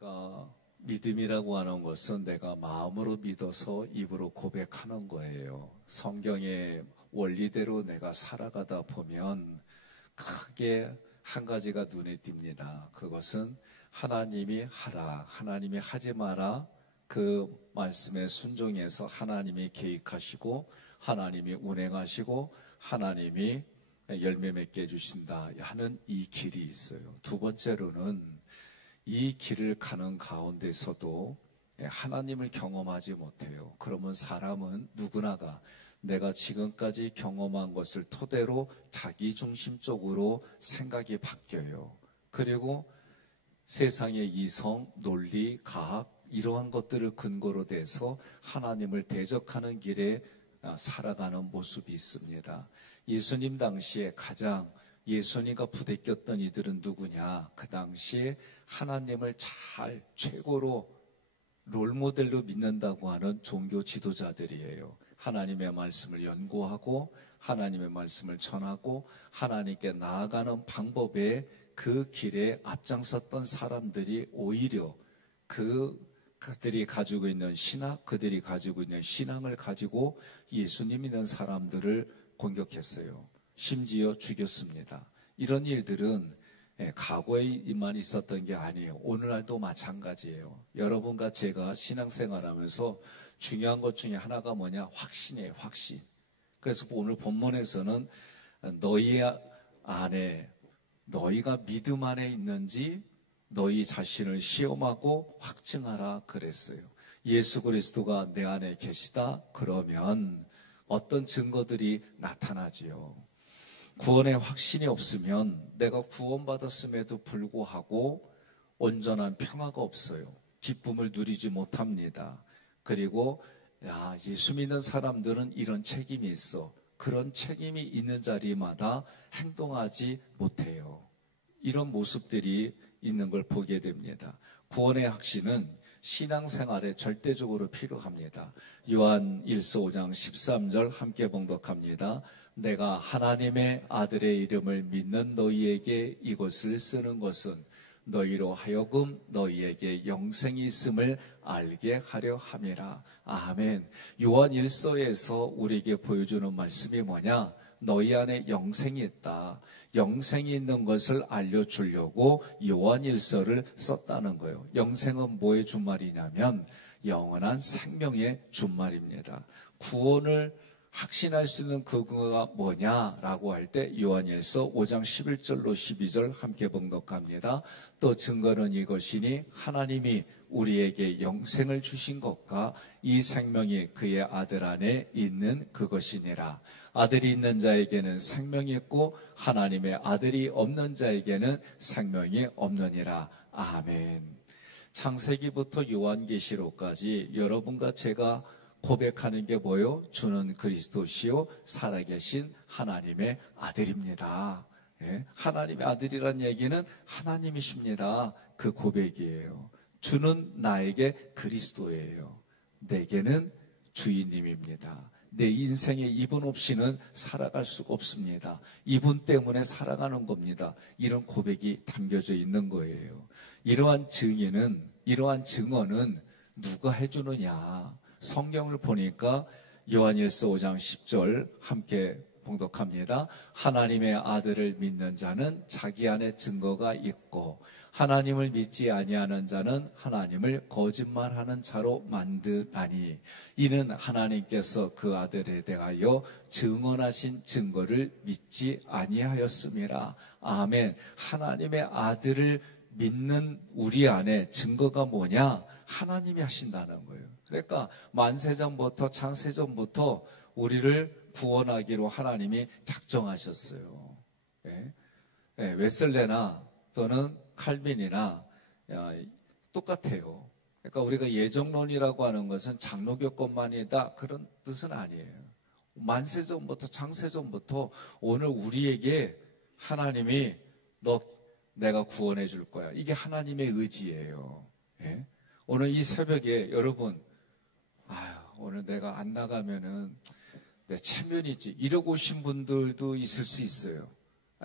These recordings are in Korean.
우리가 믿음이라고 하는 것은 내가 마음으로 믿어서 입으로 고백하는 거예요. 성경의 원리대로 내가 살아가다 보면 크게 한 가지가 눈에 띕니다. 그것은 하나님이 하라, 하나님이 하지 마라, 그 말씀에 순종해서 하나님이 계획하시고 하나님이 운행하시고 하나님이 열매 맺게 해주신다 하는 이 길이 있어요. 두 번째로는 이 길을 가는 가운데서도 하나님을 경험하지 못해요. 그러면 사람은 누구나가 내가 지금까지 경험한 것을 토대로 자기중심적으로 생각이 바뀌어요. 그리고 세상의 이성, 논리, 과학 이러한 것들을 근거로 돼서 하나님을 대적하는 길에 살아가는 모습이 있습니다. 예수님 당시에 가장 예수님과 부대꼈던 이들은 누구냐? 그 당시에 하나님을 잘 최고로 롤모델로 믿는다고 하는 종교 지도자들이에요. 하나님의 말씀을 연구하고 하나님의 말씀을 전하고 하나님께 나아가는 방법에 그 길에 앞장섰던 사람들이 오히려 그들이 가지고 있는 신학, 그들이 가지고 있는 신앙을 가지고 예수님 믿는 사람들을 공격했어요. 심지어 죽였습니다. 이런 일들은 과거에만 있었던 게 아니에요. 오늘날도 마찬가지예요. 여러분과 제가 신앙생활하면서 중요한 것 중에 하나가 뭐냐? 확신이에요. 확신. 그래서 오늘 본문에서는 너희 안에 너희가 믿음 안에 있는지 너희 자신을 시험하고 확증하라 그랬어요. 예수 그리스도가 내 안에 계시다 그러면 어떤 증거들이 나타나지요. 구원의 확신이 없으면 내가 구원받았음에도 불구하고 온전한 평화가 없어요. 기쁨을 누리지 못합니다. 그리고 예수 믿는 사람들은 이런 책임이 있어. 그런 책임이 있는 자리마다 행동하지 못해요. 이런 모습들이 있는 걸 보게 됩니다. 구원의 확신은 신앙생활에 절대적으로 필요합니다. 요한 1서 5장 13절 함께 봉독합니다. 내가 하나님의 아들의 이름을 믿는 너희에게 이것을 쓰는 것은 너희로 하여금 너희에게 영생이 있음을 알게 하려 함이라. 아멘. 요한 1서에서 우리에게 보여주는 말씀이 뭐냐? 너희 안에 영생이 있다. 영생이 있는 것을 알려주려고 요한 1서를 썼다는 거예요. 영생은 뭐의 준말이냐면 영원한 생명의 준말입니다. 구원을 확신할 수 있는 근거가 뭐냐라고 할 때 요한일서 5장 11절로 12절 함께 봉독합니다. 또 증거는 이것이니 하나님이 우리에게 영생을 주신 것과 이 생명이 그의 아들 안에 있는 그것이니라. 아들이 있는 자에게는 생명이 있고 하나님의 아들이 없는 자에게는 생명이 없느니라. 아멘. 창세기부터 요한계시록까지 여러분과 제가 고백하는 게 뭐요? 주는 그리스도시요 살아계신 하나님의 아들입니다. 하나님의 아들이란 얘기는 하나님이십니다. 그 고백이에요. 주는 나에게 그리스도예요. 내게는 주인님입니다. 내 인생에 이분 없이는 살아갈 수가 없습니다. 이분 때문에 살아가는 겁니다. 이런 고백이 담겨져 있는 거예요. 이러한 증언은 누가 해주느냐? 성경을 보니까 요한일서 5장 10절 함께 봉독합니다. 하나님의 아들을 믿는 자는 자기 안에 증거가 있고 하나님을 믿지 아니하는 자는 하나님을 거짓말하는 자로 만드나니 이는 하나님께서 그 아들에 대하여 증언하신 증거를 믿지 아니하였음이라. 아멘. 하나님의 아들을 믿는 우리 안에 증거가 뭐냐? 하나님이 하신다는 거예요. 그러니까 만세전부터 창세전부터 우리를 구원하기로 하나님이 작정하셨어요. 웨슬레나 또는 칼빈이나 똑같아요. 그러니까 우리가 예정론이라고 하는 것은 장로교 것만이다 그런 뜻은 아니에요. 만세전부터 창세전부터 오늘 우리에게 하나님이 내가 구원해 줄 거야. 이게 하나님의 의지예요. 오늘 이 새벽에 여러분 오늘 내가 안 나가면은 내 체면이지 이러고 오신 분들도 있을 수 있어요.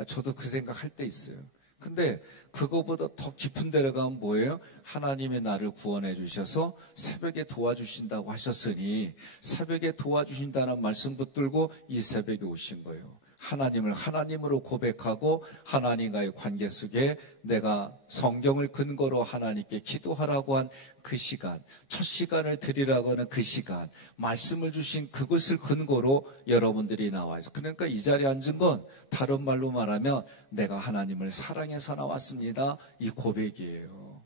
저도 그 생각할 때 있어요. 근데 그거보다 더 깊은 데를 가면 뭐예요? 하나님이 나를 구원해 주셔서 새벽에 도와주신다고 하셨으니 새벽에 도와주신다는 말씀 붙들고 이 새벽에 오신 거예요. 하나님을 하나님으로 고백하고 하나님과의 관계 속에 내가 성경을 근거로 하나님께 기도하라고 한 그 시간, 첫 시간을 드리라고 하는 그 시간, 말씀을 주신 그것을 근거로 여러분들이 나와 있어요. 그러니까 이 자리에 앉은 건 다른 말로 말하면 내가 하나님을 사랑해서 나왔습니다. 이 고백이에요.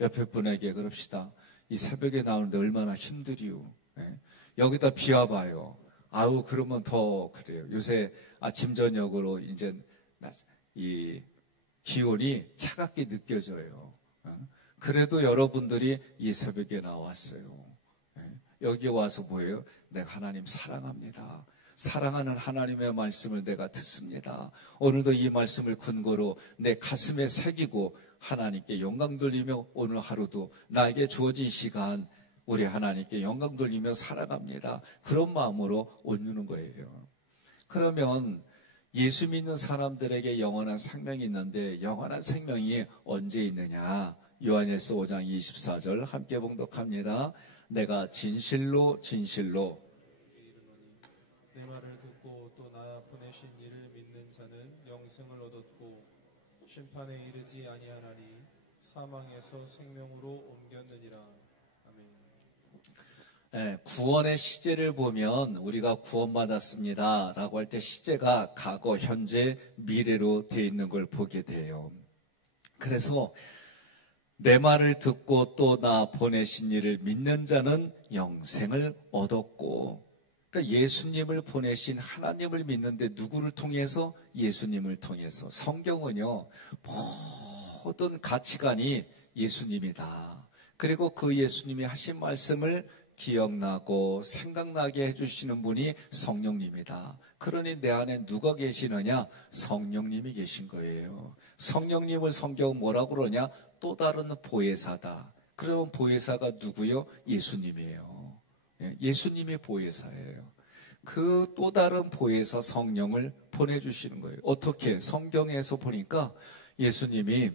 옆에 분에게 그럽시다. 이 새벽에 나오는데 얼마나 힘들이요. 네. 여기다 비와봐요. 아우 그러면 더 그래요. 요새 아침 저녁으로 이제 이 기온이 차갑게 느껴져요. 그래도 여러분들이 이 새벽에 나왔어요. 여기 와서 뭐예요? 내가 하나님 사랑합니다. 사랑하는 하나님의 말씀을 내가 듣습니다. 오늘도 이 말씀을 근거로 내 가슴에 새기고 하나님께 영광 돌리며 오늘 하루도 나에게 주어진 시간 우리 하나님께 영광 돌리며 살아갑니다. 그런 마음으로 올리는 거예요. 그러면 예수 믿는 사람들에게 영원한 생명이 있는데 영원한 생명이 언제 있느냐? 요한일서 5장 24절 함께 봉독합니다. 내가 진실로 진실로 내 말을 듣고 또 나 보내신 이를 믿는 자는 영생을 얻었고 심판에 이르지 아니하나니 사망에서 생명으로 옮겼느니라. 아멘. 네, 구원의 시제를 보면 우리가 구원받았습니다 라고 할 때 시제가 과거, 현재, 미래로 되어 있는 걸 보게 돼요. 그래서 내 말을 듣고 또 나 보내신 이를 믿는 자는 영생을 얻었고, 그러니까 예수님을 보내신 하나님을 믿는데 누구를 통해서? 예수님을 통해서. 성경은요 모든 가치관이 예수님이다. 그리고 그 예수님이 하신 말씀을 기억나고 생각나게 해주시는 분이 성령님이다. 그러니 내 안에 누가 계시느냐? 성령님이 계신 거예요. 성령님을 성경은 뭐라고 그러냐? 또 다른 보혜사다. 그러면 보혜사가 누구요? 예수님이에요. 예수님이 보혜사예요. 그 또 다른 보혜사 성령을 보내주시는 거예요. 어떻게? 성경에서 보니까 예수님이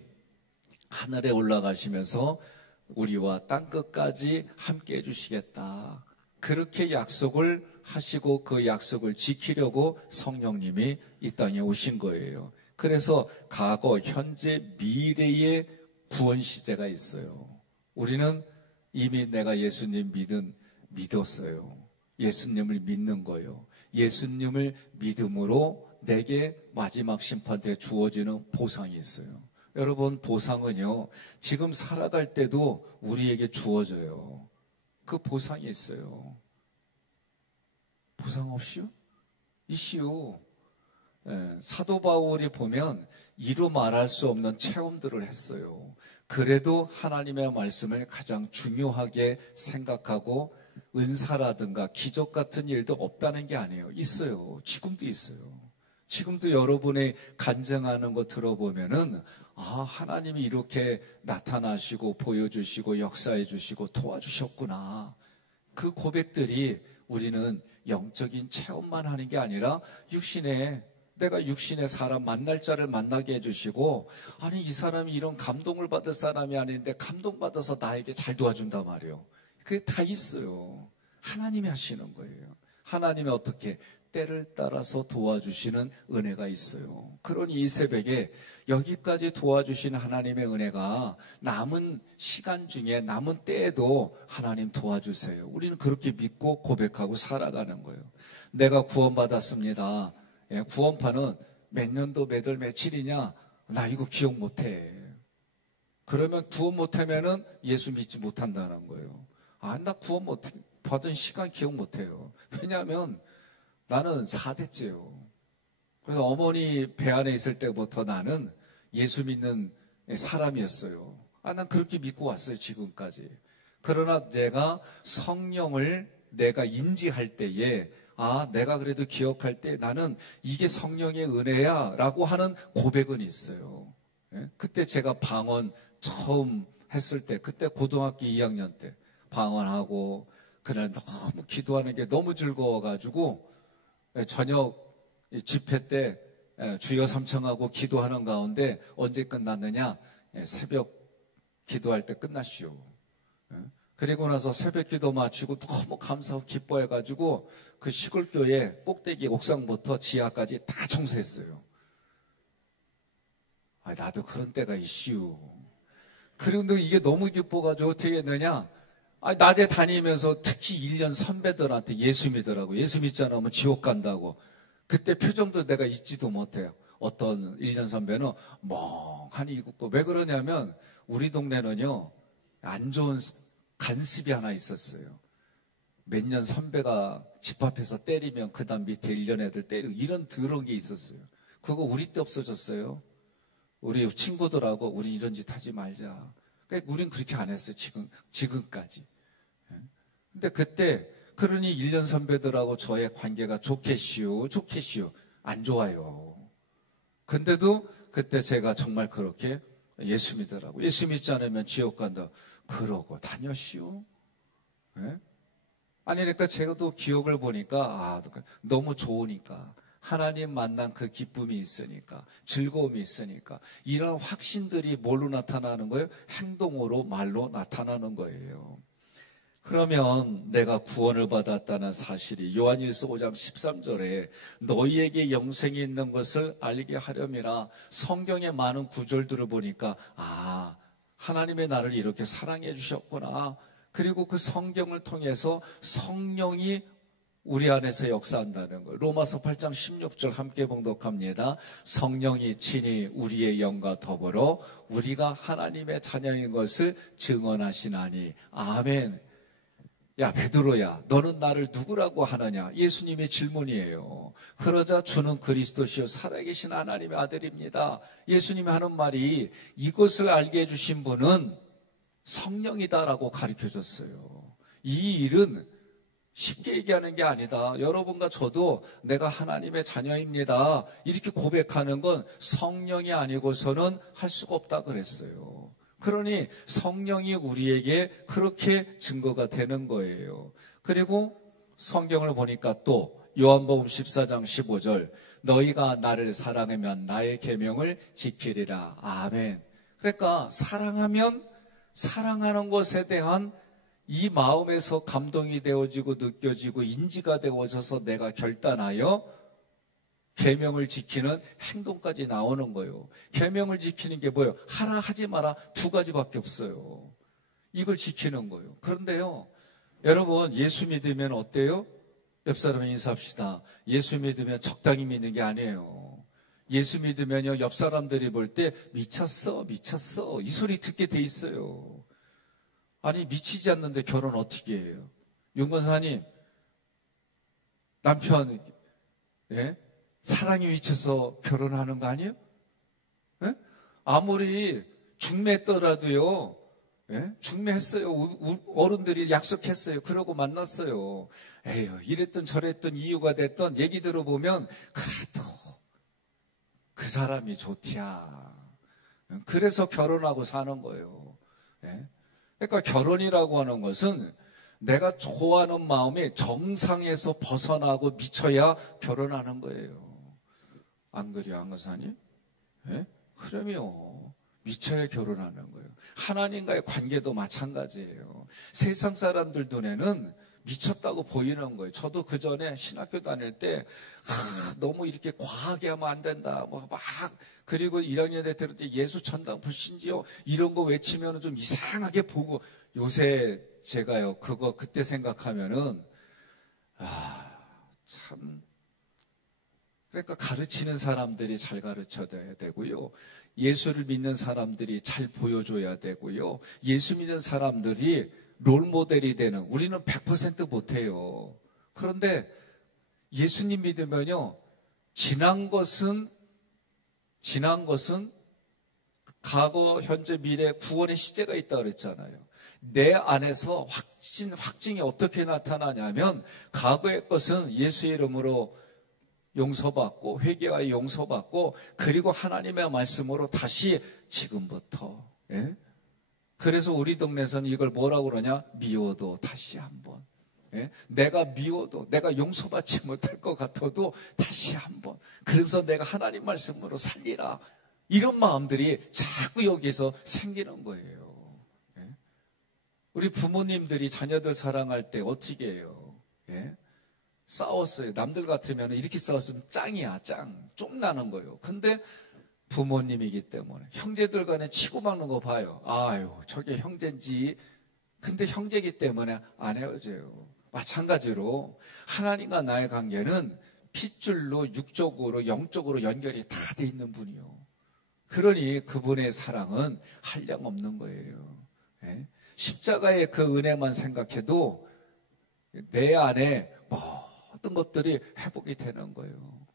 하늘에 올라가시면서 우리와 땅끝까지 함께 해주시겠다. 그렇게 약속을 하시고 그 약속을 지키려고 성령님이 이 땅에 오신 거예요. 그래서 과거, 현재, 미래의 구원 시제가 있어요. 우리는 이미 내가 예수님 믿었어요. 예수님을 믿는 거예요. 예수님을 믿음으로 내게 마지막 심판 때 주어지는 보상이 있어요. 여러분, 보상은요, 지금 살아갈 때도 우리에게 주어져요. 그 보상이 있어요. 보상 없이요? 이시요. 사도 바울이 보면 이루 말할 수 없는 체험들을 했어요. 그래도 하나님의 말씀을 가장 중요하게 생각하고 은사라든가 기적 같은 일도 없다는 게 아니에요. 있어요. 지금도 있어요. 지금도 여러분이 간증하는 거 들어보면은 하나님이 이렇게 나타나시고 보여주시고 역사해 주시고 도와주셨구나. 그 고백들이 우리는 영적인 체험만 하는 게 아니라 내가 육신의 사람 만날 자를 만나게 해주시고, 아니 이 사람이 이런 감동을 받을 사람이 아닌데 감동받아서 나에게 잘 도와준단 말이에요. 그게 다 있어요. 하나님이 하시는 거예요. 하나님이 어떻게 때를 따라서 도와주시는 은혜가 있어요. 그러니 이 새벽에 여기까지 도와주신 하나님의 은혜가 남은 시간 중에 남은 때에도 하나님 도와주세요. 우리는 그렇게 믿고 고백하고 살아가는 거예요. 내가 구원받았습니다. 구원파는 몇 년도 몇 월 며칠이냐? 나 이거 기억 못해. 그러면 구원 못하면은 예수 믿지 못한다는 거예요. 나 구원 받은 시간 기억 못해요. 왜냐하면 나는 4대째요. 그래서 어머니 배 안에 있을 때부터 나는 예수 믿는 사람이었어요. 난 그렇게 믿고 왔어요, 지금까지. 그러나 내가 성령을 내가 인지할 때에 내가 그래도 기억할 때 나는 이게 성령의 은혜야 라고 하는 고백은 있어요. 그때 제가 방언 처음 했을 때, 그때 고등학교 2학년 때 방언하고 그날 너무 기도하는 게 너무 즐거워가지고 저녁 집회 때 주여 삼청하고 기도하는 가운데 언제 끝났느냐? 새벽 기도할 때 끝났시오. 그리고 나서 새벽 기도 마치고 너무 감사하고 기뻐해가지고 그 시골교회 꼭대기 옥상부터 지하까지 다 청소했어요. 나도 그런 때가 있슈. 그런데 이게 너무 기뻐가지고 어떻게 했느냐? 낮에 다니면서 특히 1년 선배들한테 예수 믿으라고. 예수 믿지 않으면 지옥 간다고. 그때 표정도 내가 잊지도 못해요. 어떤 1년 선배는 멍하니 있고. 왜 그러냐면 우리 동네는요, 안 좋은 간습이 하나 있었어요. 몇 년 선배가 집 앞에서 때리면 그 다음 밑에 1년 애들 때리고 이런 더러운 게 있었어요. 그거 우리 때 없어졌어요. 우리 친구들하고 우리 이런 짓 하지 말자. 그러니까 우린 그렇게 안 했어요. 지금까지. 근데 그때 그러니 1년 선배들하고 저의 관계가 좋겠시오. 안 좋아요. 근데도 그때 제가 정말 그렇게 예수 믿으라고. 예수 믿지 않으면 지옥 간다. 그러고 다녔시오. 네? 그러니까 제가 또 기억을 보니까 너무 좋으니까 하나님 만난 그 기쁨이 있으니까 즐거움이 있으니까 이런 확신들이 뭘로 나타나는 거예요? 행동으로 말로 나타나는 거예요. 그러면 내가 구원을 받았다는 사실이 요한일서 5장 13절에 너희에게 영생이 있는 것을 알게 하렴이라 성경의 많은 구절들을 보니까 하나님의 나를 이렇게 사랑해 주셨구나. 그리고 그 성경을 통해서 성령이 우리 안에서 역사한다는 거예요. 로마서 8장 16절 함께 봉독합니다. 성령이 친히 우리의 영과 더불어 우리가 하나님의 자녀인 것을 증언하시나니. 아멘. 야 베드로야, 너는 나를 누구라고 하느냐? 예수님의 질문이에요. 그러자 주는 그리스도시요 살아계신 하나님의 아들입니다. 예수님이 하는 말이 이것을 알게 해주신 분은 성령이다라고 가르쳐줬어요. 이 일은 쉽게 얘기하는 게 아니다. 여러분과 저도 내가 하나님의 자녀입니다. 이렇게 고백하는 건 성령이 아니고서는 할 수가 없다 그랬어요. 그러니 성령이 우리에게 그렇게 증거가 되는 거예요. 그리고 성경을 보니까 또 요한복음 14장 15절 너희가 나를 사랑하면 나의 계명을 지키리라. 아멘. 그러니까 사랑하면 사랑하는 것에 대한 이 마음에서 감동이 되어지고 느껴지고 인지가 되어져서 내가 결단하여 계명을 지키는 행동까지 나오는 거예요. 계명을 지키는 게 뭐예요? 하나 하지 마라 두 가지밖에 없어요. 이걸 지키는 거예요. 그런데요, 여러분 예수 믿으면 어때요? 옆 사람에 인사합시다. 예수 믿으면 적당히 믿는 게 아니에요. 예수 믿으면요, 옆 사람들이 볼 때 미쳤어 이 소리 듣게 돼 있어요. 아니 미치지 않는데 결혼 어떻게 해요? 윤건사님 남편 사랑에 미쳐서 결혼하는 거 아니에요? 아무리 중매했더라도요, 중매했어요. 어른들이 약속했어요. 그러고 만났어요. 에휴, 이랬던 저랬던 이유가 됐던 얘기 들어보면 그래도 그 사람이 좋디야. 그래서 결혼하고 사는 거예요. 그러니까 결혼이라고 하는 것은 내가 좋아하는 마음이 정상에서 벗어나고 미쳐야 결혼하는 거예요. 안 그래요, 안건사님? 그럼요. 미쳐야 결혼하는 거예요. 하나님과의 관계도 마찬가지예요. 세상 사람들 눈에는 미쳤다고 보이는 거예요. 저도 그 전에 신학교 다닐 때 너무 이렇게 과하게 하면 안 된다. 그리고 1학년 때 들을 때 예수 천당 불신지요 이런 거 외치면 좀 이상하게 보고 요새 제가요 그거 그때 생각하면은 참 그러니까 가르치는 사람들이 잘 가르쳐야 되고요. 예수를 믿는 사람들이 잘 보여줘야 되고요. 예수 믿는 사람들이 롤모델이 되는, 우리는 100% 못해요. 그런데 예수님 믿으면요, 지난 것은 과거, 현재, 미래 구원의 시제가 있다고 그랬잖아요. 내 안에서 확증이 어떻게 나타나냐면 과거의 것은 예수의 이름으로 용서받고 회개와 용서받고 그리고 하나님의 말씀으로 다시 지금부터 그래서 우리 동네에서는 이걸 뭐라고 그러냐? 미워도 다시 한번 예? 내가 미워도 내가 용서받지 못할 것 같아도 다시 한번 그러면서 내가 하나님 말씀으로 살리라. 이런 마음들이 자꾸 여기서 생기는 거예요. 예? 우리 부모님들이 자녀들 사랑할 때 어떻게 해요? 예? 싸웠어요. 남들 같으면 이렇게 싸웠으면 짱이야, 짱. 좀 나는 거예요. 근데 부모님이기 때문에 형제들 간에 치고 막는 거 봐요. 아유, 저게 형제인지. 근데 형제이기 때문에 안 헤어져요. 마찬가지로 하나님과 나의 관계는 핏줄로 육적으로 영적으로 연결이 다 돼 있는 분이요. 그러니 그분의 사랑은 한량없는 거예요. 예? 십자가의 그 은혜만 생각해도 내 안에 모든 것들이 회복이 되는 거예요.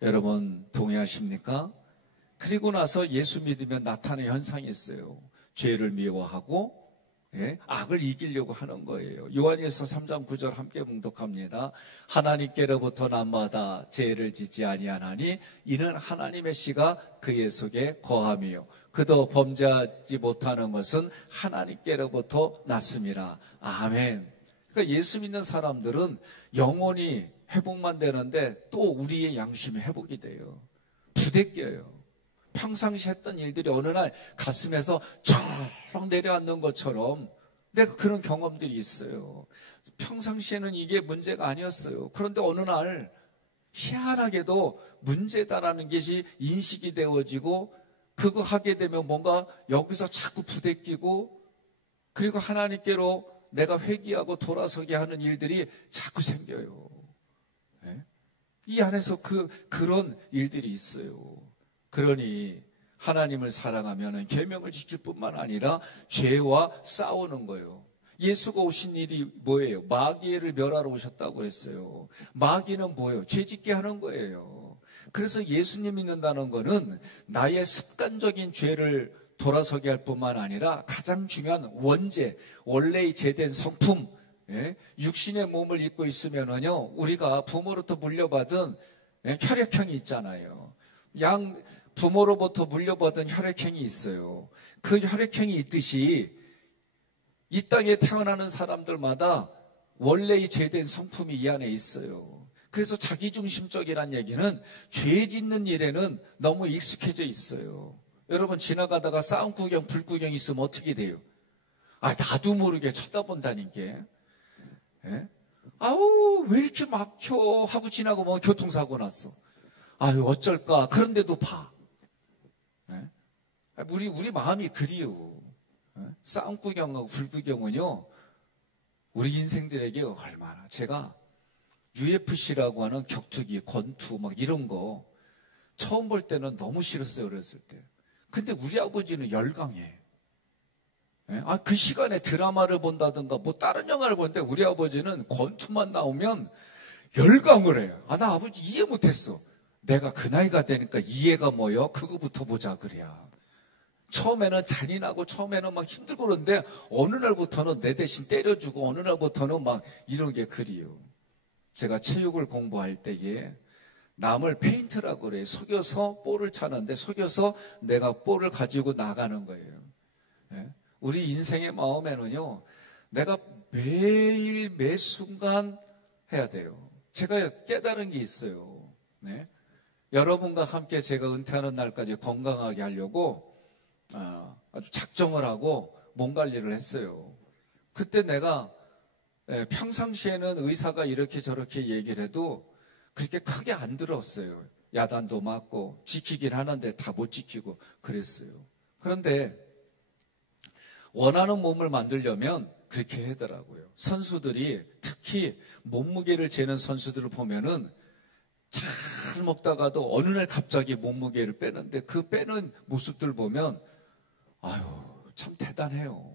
여러분 동의하십니까? 그리고 나서 예수 믿으면 나타나는 현상이 있어요. 죄를 미워하고 악을 이기려고 하는 거예요. 요한일서 3장 9절 함께 봉독합니다. 하나님께로부터 남마다 죄를 짓지 아니하나니 이는 하나님의 씨가 그의 속에 거함이요 그도 범죄하지 못하는 것은 하나님께로부터 났음이라. 아멘. 그러니까 예수 믿는 사람들은 영원히 회복만 되는데 또 우리의 양심이 회복이 돼요. 부대껴요. 평상시 했던 일들이 어느 날 가슴에서 쫙 내려앉는 것처럼 내가 그런 경험들이 있어요. 평상시에는 이게 문제가 아니었어요. 그런데 어느 날 희한하게도 문제다라는 것이 인식이 되어지고 그거 하게 되면 뭔가 여기서 자꾸 부대끼고 그리고 하나님께로 내가 회개하고 돌아서게 하는 일들이 자꾸 생겨요. 이 안에서 그런 일들이 있어요. 그러니 하나님을 사랑하면 계명을 지킬 뿐만 아니라 죄와 싸우는 거예요. 예수가 오신 일이 뭐예요? 마귀를 멸하러 오셨다고 했어요. 마귀는 뭐예요? 죄 짓게 하는 거예요. 그래서 예수님 믿는다는 거는 나의 습관적인 죄를 돌아서게 할 뿐만 아니라 가장 중요한 원죄, 원래의 제된 성품, 육신의 몸을 입고 있으면은요, 우리가 부모로부터 물려받은 혈액형이 있잖아요. 부모로부터 물려받은 혈액형이 있어요. 그 혈액형이 있듯이 이 땅에 태어나는 사람들마다 원래의 죄된 성품이 이 안에 있어요. 그래서 자기중심적이라는 얘기는 죄 짓는 일에는 너무 익숙해져 있어요. 여러분 지나가다가 싸움 구경, 불 구경 있으면 어떻게 돼요? 나도 모르게 쳐다본다니까. 아우 왜 이렇게 막혀 하고 지나고 뭐 교통사고 났어. 아유 어쩔까. 그런데도 봐. 우리 마음이 그리워. 싸움 구경하고 불 구경은요 우리 인생들에게 얼마나. 제가 UFC라고 하는 격투기, 권투 막 이런 거 처음 볼 때는 너무 싫었어요. 어렸을 때. 근데 우리 아버지는 열광해. 그 시간에 드라마를 본다든가 뭐 다른 영화를 보는데 우리 아버지는 권투만 나오면 열광을 해요. 나 아버지 이해 못했어. 내가 그 나이가 되니까 이해가 뭐요? 그거부터 보자 그래야. 처음에는 잔인하고 처음에는 막 힘들고 그러는데 어느 날부터는 내 대신 때려주고 어느 날부터는 막 이런 게 그리요. 제가 체육을 공부할 때에 남을 페인트라고 그래요. 속여서 볼을 차는데 속여서 내가 볼을 가지고 나가는 거예요. 우리 인생의 마음에는요, 내가 매일 매 순간 해야 돼요. 제가 깨달은 게 있어요. 여러분과 함께 제가 은퇴하는 날까지 건강하게 하려고 아주 작정을 하고 몸 관리를 했어요. 그때 내가 평상시에는 의사가 이렇게 저렇게 얘기를 해도 그렇게 크게 안 들었어요. 야단도 맞고 지키긴 하는데 다 못 지키고 그랬어요. 그런데 원하는 몸을 만들려면 그렇게 하더라고요. 선수들이 특히 몸무게를 재는 선수들을 보면은 잘 먹다가도 어느 날 갑자기 몸무게를 빼는데 그 빼는 모습들 보면 아유 참 대단해요.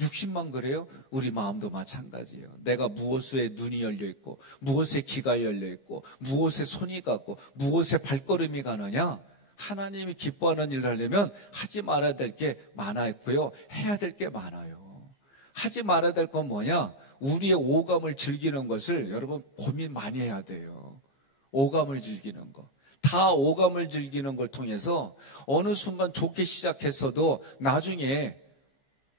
60만 그래요? 우리 마음도 마찬가지예요. 내가 무엇에 눈이 열려 있고 무엇에 귀가 열려 있고 무엇에 손이 가고 무엇에 발걸음이 가느냐. 하나님이 기뻐하는 일을 하려면 하지 말아야 될 게 많아 있고요. 해야 될 게 많아요. 하지 말아야 될 건 뭐냐? 우리의 오감을 즐기는 것을 여러분 고민 많이 해야 돼요. 오감을 즐기는 거. 다 오감을 즐기는 걸 통해서 어느 순간 좋게 시작했어도 나중에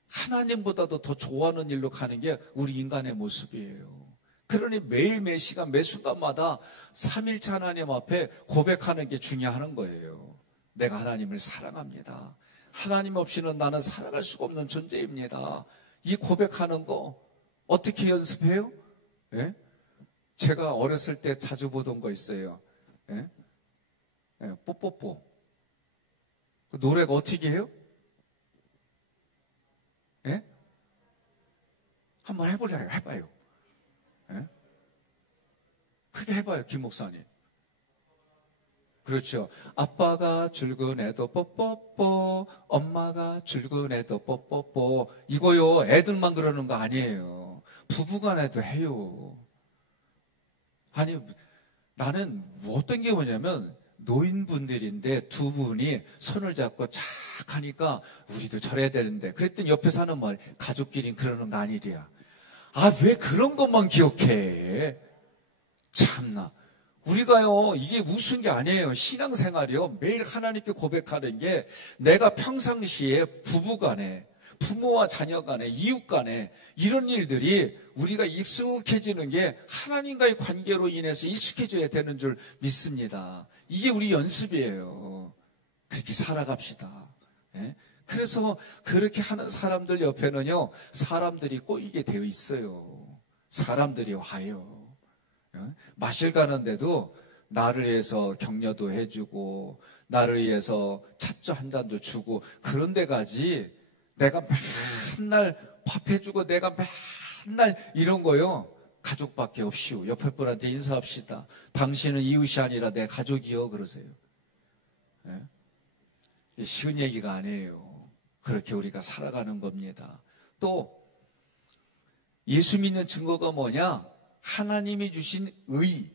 하나님보다도 더 좋아하는 일로 가는 게 우리 인간의 모습이에요. 그러니 매일 매 시간 매 순간마다 삼일체 하나님 앞에 고백하는 게 중요한 거예요. 내가 하나님을 사랑합니다. 하나님 없이는 나는 살아갈 수가 없는 존재입니다. 이 고백하는 거 어떻게 연습해요? 예? 제가 어렸을 때 자주 보던 거 있어요. 예? 예, 뽀뽀뽀. 그 노래가 어떻게 해요? 예? 한번 해보려요. 해봐요. 예? 크게 해봐요, 김 목사님. 그렇죠. 아빠가 출근해도 뽀뽀뽀, 엄마가 출근해도 뽀뽀뽀. 이거요, 애들만 그러는 거 아니에요. 부부간에도 해요. 아니, 나는 어떤 게 뭐냐면, 노인분들인데 두 분이 손을 잡고 착 하니까 우리도 저래야 되는데, 그랬더니 옆에서 하는 말, 가족끼리 그러는 거 아니랴. 아, 왜 그런 것만 기억해? 참나. 우리가요, 이게 무슨 게 아니에요. 신앙생활이요. 매일 하나님께 고백하는 게 내가 평상시에 부부간에, 부모와 자녀간에, 이웃간에 이런 일들이 우리가 익숙해지는 게 하나님과의 관계로 인해서 익숙해져야 되는 줄 믿습니다. 이게 우리 연습이에요. 그렇게 살아갑시다. 예? 그래서 그렇게 하는 사람들 옆에는요, 사람들이 꼬이게 되어 있어요. 사람들이 와요. 마실 가는데도 나를 위해서 격려도 해주고 나를 위해서 찻주 한 잔도 주고 그런 데 가지 내가 맨날 밥 해주고 내가 맨날 이런 거요. 가족밖에 없시오. 옆에 분한테 인사합시다. 당신은 이웃이 아니라 내 가족이요. 그러세요. 예? 쉬운 얘기가 아니에요. 그렇게 우리가 살아가는 겁니다. 또 예수 믿는 증거가 뭐냐? 하나님이 주신 의,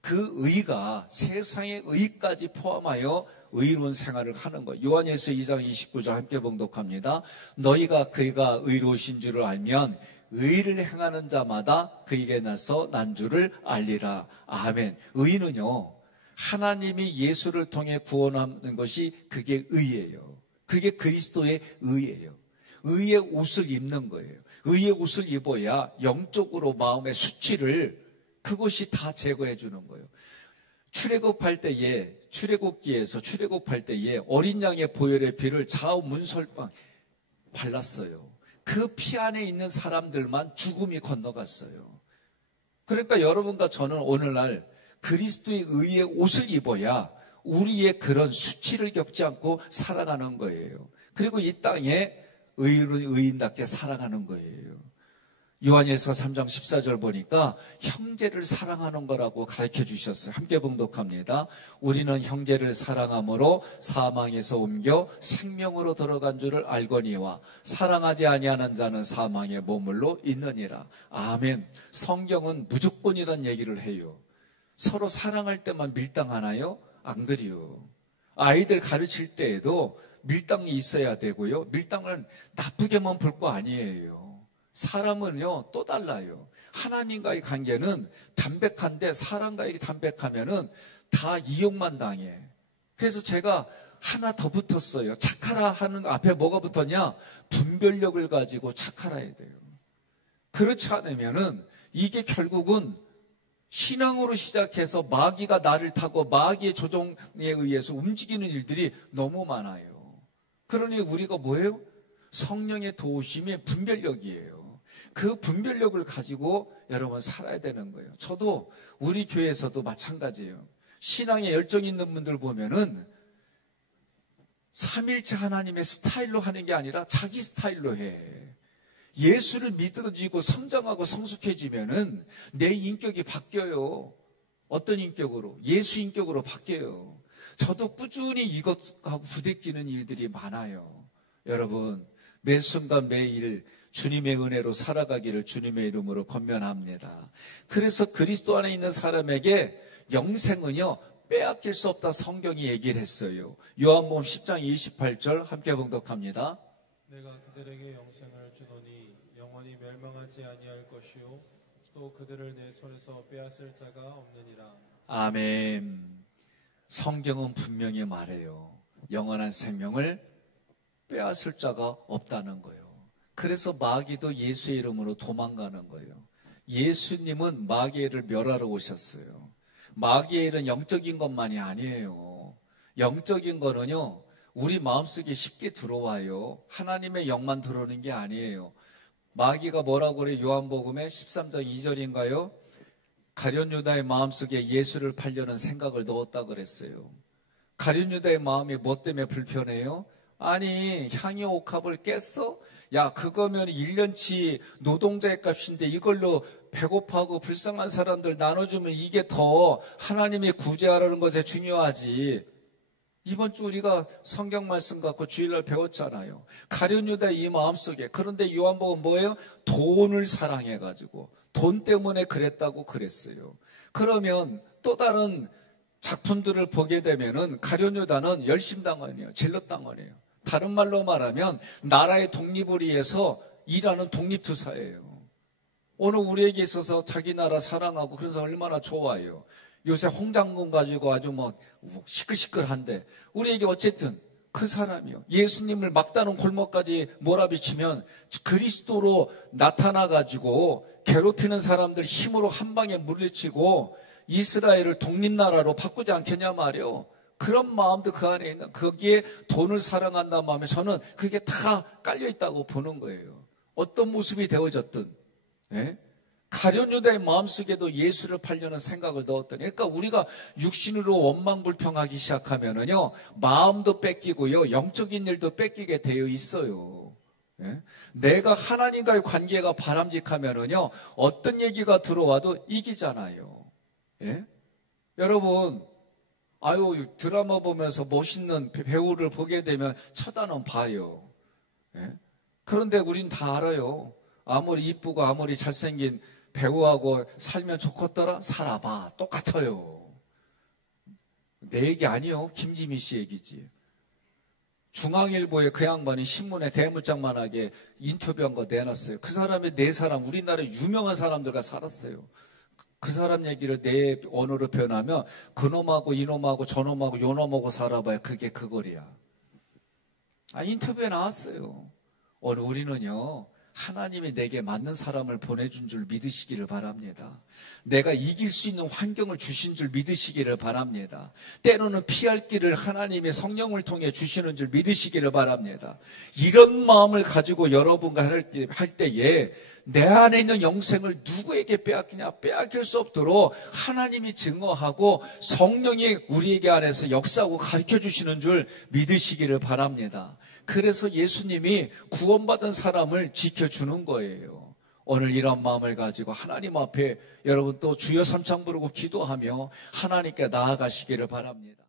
그 의가 세상의 의까지 포함하여 의로운 생활을 하는 거예요. 요한일서 2장 29절 함께 봉독합니다. 너희가 그가 의로우신 줄을 알면 의를 행하는 자마다 그에게 나서 난 줄을 알리라. 아멘. 의는요, 하나님이 예수를 통해 구원하는 것이 그게 의예요. 그게 그리스도의 의예요. 의의 옷을 입는 거예요. 의의 옷을 입어야 영적으로 마음의 수치를 그것이 다 제거해 주는 거예요. 출애굽할 때에 출애굽기에서 출애굽할 때에 어린 양의 보혈의 피를 좌우 문설방 발랐어요. 그 피 안에 있는 사람들만 죽음이 건너갔어요. 그러니까 여러분과 저는 오늘날 그리스도의 의의 옷을 입어야 우리의 그런 수치를 겪지 않고 살아가는 거예요. 그리고 이 땅에 의인답게 살아가는 거예요. 요한일서 3장 14절 보니까 형제를 사랑하는 거라고 가르쳐 주셨어요. 함께 봉독합니다. 우리는 형제를 사랑함으로 사망에서 옮겨 생명으로 들어간 줄을 알거니와 사랑하지 아니하는 자는 사망에 머물러 있느니라. 아멘. 성경은 무조건이란 얘기를 해요. 서로 사랑할 때만 밀당하나요? 안 그래요. 아이들 가르칠 때에도 밀당이 있어야 되고요. 밀당을 나쁘게만 볼 거 아니에요. 사람은요, 또 달라요. 하나님과의 관계는 담백한데 사람과의 담백하면은 다 이용만 당해. 그래서 제가 하나 더 붙었어요. 착하라 하는 앞에 뭐가 붙었냐? 분별력을 가지고 착하라야 돼요. 그렇지 않으면은 이게 결국은 신앙으로 시작해서 마귀가 나를 타고 마귀의 조종에 의해서 움직이는 일들이 너무 많아요. 그러니 우리가 뭐예요? 성령의 도우심이 분별력이에요. 그 분별력을 가지고 여러분 살아야 되는 거예요. 저도 우리 교회에서도 마찬가지예요. 신앙에 열정 있는 분들 보면은 삼일체 하나님의 스타일로 하는 게 아니라 자기 스타일로 해. 예수를 믿어지고 성장하고 성숙해지면은 내 인격이 바뀌어요. 어떤 인격으로? 예수 인격으로 바뀌어요. 저도 꾸준히 이것하고 부대끼는 일들이 많아요. 여러분, 매 순간 매일 주님의 은혜로 살아가기를 주님의 이름으로 권면합니다. 그래서 그리스도 안에 있는 사람에게 영생은요, 빼앗길 수 없다 성경이 얘기를 했어요. 요한복음 10장 28절 함께 봉독합니다. 내가 그들에게 영생을 주노니 영원히 멸망하지 아니할 것이요 또 그들을 내 손에서 빼앗을 자가 없느니라. 아멘. 성경은 분명히 말해요. 영원한 생명을 빼앗을 자가 없다는 거예요. 그래서 마귀도 예수의 이름으로 도망가는 거예요. 예수님은 마귀의 일을 멸하러 오셨어요. 마귀의 일은 영적인 것만이 아니에요. 영적인 거는요, 우리 마음속에 쉽게 들어와요. 하나님의 영만 들어오는 게 아니에요. 마귀가 뭐라고 그래요? 요한복음의 13장 2절인가요? 가룟 유다의 마음속에 예수를 팔려는 생각을 넣었다 그랬어요. 가룟 유다의 마음이 뭐 때문에 불편해요? 아니, 향유 옥합을 깼어? 야, 그거면 1년치 노동자의 값인데 이걸로 배고파하고 불쌍한 사람들 나눠주면 이게 더 하나님이 구제하라는 것에 중요하지. 이번 주 우리가 성경 말씀 갖고 주일날 배웠잖아요. 가룟 유다의 이 마음속에. 그런데 요한복음 뭐예요? 돈을 사랑해가지고 돈 때문에 그랬다고 그랬어요. 그러면 또 다른 작품들을 보게 되면은 가룟 유다는 열심당원이에요. 젤롯당원이에요. 다른 말로 말하면 나라의 독립을 위해서 일하는 독립투사예요. 오늘 우리에게 있어서 자기 나라 사랑하고 그래서 얼마나 좋아요. 요새 홍장군 가지고 아주 뭐 시끌시끌한데 우리에게 어쨌든 그 사람이요. 예수님을 막다른 골목까지 몰아비치면 그리스도로 나타나가지고 괴롭히는 사람들 힘으로 한 방에 물리치고 이스라엘을 독립나라로 바꾸지 않겠냐 말이요. 그런 마음도 그 안에 있는, 거기에 돈을 사랑한다는 마음에 저는 그게 다 깔려있다고 보는 거예요. 어떤 모습이 되어졌든. 예? 가룟 유다의 마음속에도 예수를 팔려는 생각을 넣었더니, 그러니까 우리가 육신으로 원망불평하기 시작하면은요, 마음도 뺏기고요, 영적인 일도 뺏기게 되어 있어요. 예? 내가 하나님과의 관계가 바람직하면은요, 어떤 얘기가 들어와도 이기잖아요. 예? 여러분, 아유, 드라마 보면서 멋있는 배우를 보게 되면 쳐다는 봐요. 예? 그런데 우린 다 알아요. 아무리 이쁘고 아무리 잘생긴 배우하고 살면 좋겠더라? 살아봐. 똑같아요. 내 얘기 아니요. 김지미 씨 얘기지. 중앙일보에 그 양반이 신문에 대문짝만하게 인터뷰한 거 내놨어요. 그 사람이 네 사람, 우리나라 유명한 사람들과 살았어요. 그 사람 얘기를 내 언어로 표현하면 그놈하고 이놈하고 저놈하고 요놈하고 살아봐야 그게 그거리야. 인터뷰에 나왔어요. 오늘 우리는요, 하나님이 내게 맞는 사람을 보내준 줄 믿으시기를 바랍니다. 내가 이길 수 있는 환경을 주신 줄 믿으시기를 바랍니다. 때로는 피할 길을 하나님의 성령을 통해 주시는 줄 믿으시기를 바랍니다. 이런 마음을 가지고 여러분과 할 때에 내 안에 있는 영생을 누구에게 빼앗기냐? 빼앗길 수 없도록 하나님이 증거하고 성령이 우리에게 안에서 역사하고 가르쳐 주시는 줄 믿으시기를 바랍니다. 그래서 예수님이 구원받은 사람을 지켜주는 거예요. 오늘 이런 마음을 가지고 하나님 앞에 여러분 또 주여 삼창 부르고 기도하며 하나님께 나아가시기를 바랍니다.